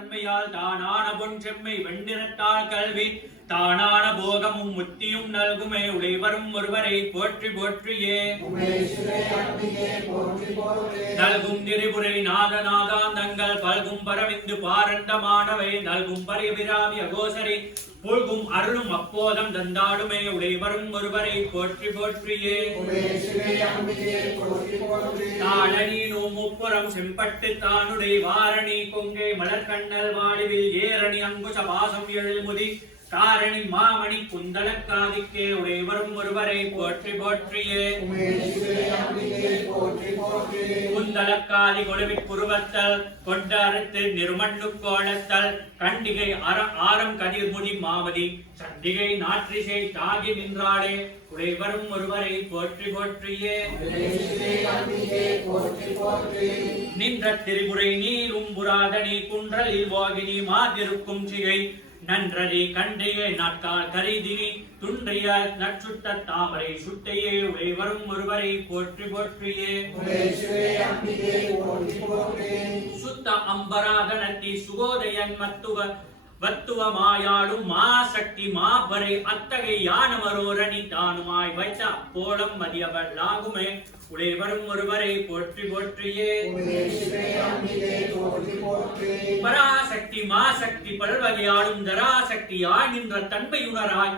தன்மையால் தானான பொன் செம்மை வெண்ணிறத்தால் கல்வி தானான போகமும் முத்தியும் நல்குமே உடைவரும் ஒருவரை போற்றி போற்றியே நல்கும் திரிபுரை நாதநாதாந்தங்கள் பல்கும் பரவிந்து பாரண்டமானவை நல்கும் பரிவிராமி அகோசரி புல்கும் அருளும் அப்போதம் தந்தாடுமே உடைவரும் ஒருவரை போற்றி போற்றியே தாழனீனோ முப்புறம் செம்பட்டு தானுடை வாரணி கொங்கை மலர்கண்ணல் வாழிவில் ஏரணி அங்குச பாசம் எழில்முதி தாரணி மாமணி குந்தலக்காதிக்கே உடைவரும் ஒருவரை போற்றி போற்றியே குந்தலக்காதி கொழுவிற் புருவத்தல் கொண்ட அறுத்து நிர்மண்ணு கோலத்தல் கண்டிகை ஆரம் கதிர்முடி மாவதி சண்டிகை நாற்றிசை தாகி நின்றாளே உடைவரும் ஒருவரை போற்றி போற்றியே நின்ற திரிபுரை நீரும் புராதனி குன்றலில் வாகினி மாதிருக்கும் சிகை நன்றி கண்டையே நாட்கால் கரிதினி துன்றிய நற்சுட்ட தாமரை சுட்டையே உடைவரும் ஒருவரை போற்றி போற்றியே சுத்த அம்பராதனத்தி சுகோதயன் வத்துவ மாயாளும் மா சக்தி மாபரை அத்தகை யானவரோரணி தானுமாய் வைத்த அப்போலம் மதியவள் ஆகுமே உடைவரும் ஒருவரை போற்றி போற்றியே பராசக்தி மாசக்தி பல்வகையாளும் தராசக்தியாய் நின்ற தன்மையுணராய்